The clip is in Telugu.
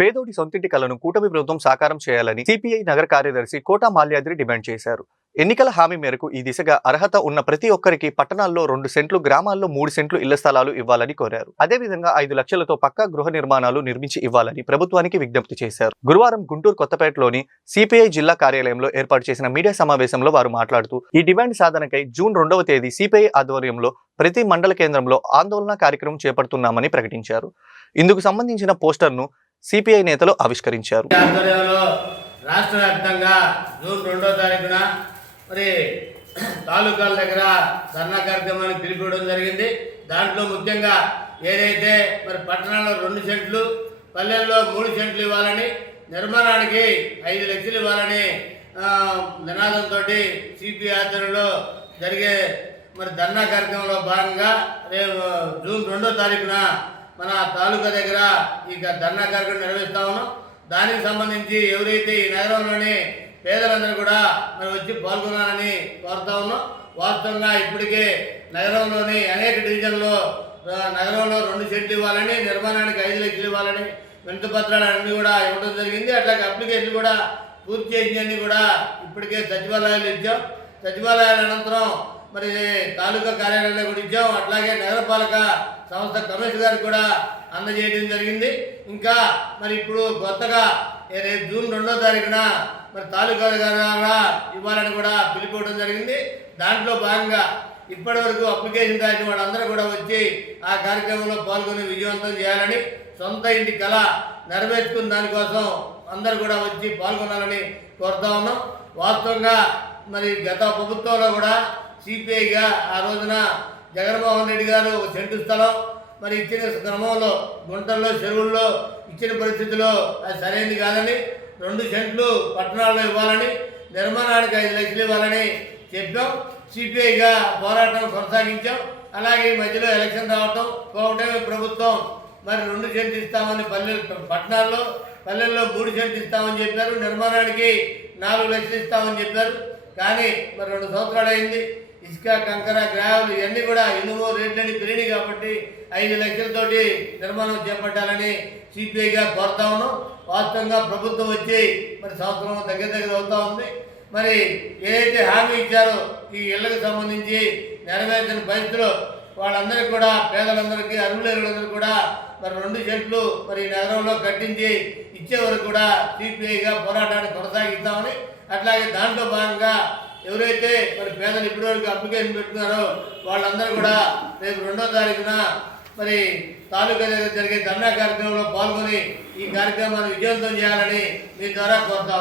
పేదోడి సొంతింటి కలను కూటమి ప్రభుత్వం సాకారం చేయాలని సిపిఐ నగర కార్యదర్శి కోటా మాల్యాద్రి డిమాండ్ చేశారు. ఎన్నికల హామీ మేరకు ఈ దిశగా అర్హత ఉన్న ప్రతి ఒక్కరికి పట్టణాల్లో 2 సెంట్లు, గ్రామాల్లో 3 సెంట్లు ఇళ్ల స్థలాలు ఇవ్వాలని కోరారు. అదేవిధంగా 5 లక్షలతో పక్కా గృహ నిర్మాణాలు నిర్మించి ఇవ్వాలని ప్రభుత్వానికి విజ్ఞప్తి చేశారు. గురువారం గుంటూరు కొత్తపేటలోని సిపిఐ జిల్లా కార్యాలయంలో ఏర్పాటు చేసిన మీడియా సమావేశంలో వారు మాట్లాడుతూ ఈ డిమాండ్ సాధనకై జూన్ 2వ తేదీ సిపిఐ ఆధ్వర్యంలో ప్రతి మండల కేంద్రంలో ఆందోళన కార్యక్రమం చేపడుతున్నామని ప్రకటించారు. ఇందుకు సంబంధించిన పోస్టర్ను సిపిఐ నేతలు ఆవిష్కరించారు. రాష్ట్ర వ్యాప్తంగా జూన్ 2వ తారీఖున మరి తాలూకాల దగ్గర ధర్నా కార్యక్రమానికి పిలిపివ్వడం జరిగింది. దాంట్లో ముఖ్యంగా ఏదైతే మరి పట్టణాల్లో 2 సెంట్లు, పల్లెల్లో 3 సెంట్లు ఇవ్వాలని, నిర్మాణానికి 5 లక్షలు ఇవ్వాలని నినాదంతో సిపిఐ ఆధ్వర్యంలో జరిగే మరి ధర్నా కార్యక్రమంలో భాగంగా రేపు జూన్ 2వ తారీఖున మన తాలూకా దగ్గర ఇక ధర్నా కార్యక్రమం నిర్వహిస్తా ఉన్నాం. దానికి సంబంధించి ఎవరైతే ఈ నగరంలోని పేదలందరూ కూడా మరి వచ్చి పాల్గొనాలని కోరుతా ఉన్నాం. వాస్తవంగా ఇప్పటికే నగరంలోని అనేక డివిజన్లో నగరంలో 2 సెంట్లు ఇవ్వాలని, నిర్మాణానికి 5 లక్షలు ఇవ్వాలని వినతి పత్రాలు అన్నీ కూడా ఇవ్వడం జరిగింది. అట్లాగే అప్లికేషన్లు కూడా పూర్తి చేసినవన్నీ కూడా ఇప్పటికే సచివాలయాలు ఇచ్చాం. సచివాలయాల అనంతరం మరి తాలూకా కార్యాలయంలో కూడా ఇచ్చాం. అట్లాగే నగరపాలక సంస్థ కమిషనర్ గారికి కూడా అందజేయడం జరిగింది. ఇంకా మరి ఇప్పుడు కొత్తగా రేపు జూన్ 2వ తారీఖున మరి తాలూకా ద్వారా ఇవ్వాలని కూడా పిలిపివ్వడం జరిగింది. దాంట్లో భాగంగా ఇప్పటి వరకు అప్లికేషన్ రాసిన వాళ్ళందరూ కూడా వచ్చి ఆ కార్యక్రమంలో పాల్గొని విజయవంతం చేయాలని, సొంత ఇంటి కళ నెరవేర్చుకున్న దానికోసం అందరూ కూడా వచ్చి పాల్గొనాలని కోరుతా ఉన్నాం. వాస్తవంగా మరి గత ప్రభుత్వంలో కూడా సిపిఐగా ఆ రోజున జగన్మోహన్ రెడ్డి గారు 1 సెంటు స్థలం మరి ఇచ్చిన క్రమంలో గుంటల్లో, చెరువుల్లో ఇచ్చిన పరిస్థితిలో అది సరైనది కాదని 2 సెంట్లు పట్టణాల్లో ఇవ్వాలని, నిర్మాణానికి 5 లక్షలు ఇవ్వాలని చెప్పాం. సిపిఐగా పోరాటం కొనసాగించాం. అలాగే ఈ మధ్యలో ఎలక్షన్ రావటం, కోవటమే ప్రభుత్వం మరి 2 సెంట్లు ఇస్తామని పట్టణాల్లో, పల్లెల్లో 3 సెంట్లు ఇస్తామని చెప్పారు. నిర్మాణానికి 4 లక్షలు ఇస్తామని చెప్పారు. కానీ మరి 2 సంవత్సరాలు అయింది. ఇసుక, కంకర, గ్రావెల్ ఇవన్నీ కూడా ఇనుము రేట్లని పెరిగినాయి కాబట్టి 5 లక్షలతోటి నిర్మాణం చేపట్టాలని సిపిఐగా కోరుతా ఉన్నాం. వాస్తవంగా ప్రభుత్వం వచ్చి మరి సంవత్సరం దగ్గర అవుతా ఉంది. మరి ఏదైతే హామీ ఇచ్చారో ఈ ఇళ్లకు సంబంధించి నెరవేర్చిన పరిస్థితుల్లో వాళ్ళందరికీ కూడా, పేదలందరికీ, అర్హులందరికీ కూడా మరి 2 సెంట్లు మరి నగరంలో కట్టించి ఇచ్చే వరకు కూడా సిపిఐగా పోరాటాన్ని కొనసాగిస్తామని, అట్లాగే దాంట్లో భాగంగా ఎవరైతే మరి పేదలు ఇప్పటివరకు అప్లికేషన్ పెట్టుకున్నారో వాళ్ళందరూ కూడా రేపు 2వ తారీఖున మరి తాలూకా దగ్గర జరిగే ధర్నా కార్యక్రమంలో పాల్గొని ఈ కార్యక్రమాన్ని విజయవంతం చేయాలని మీ ద్వారా కోరుతా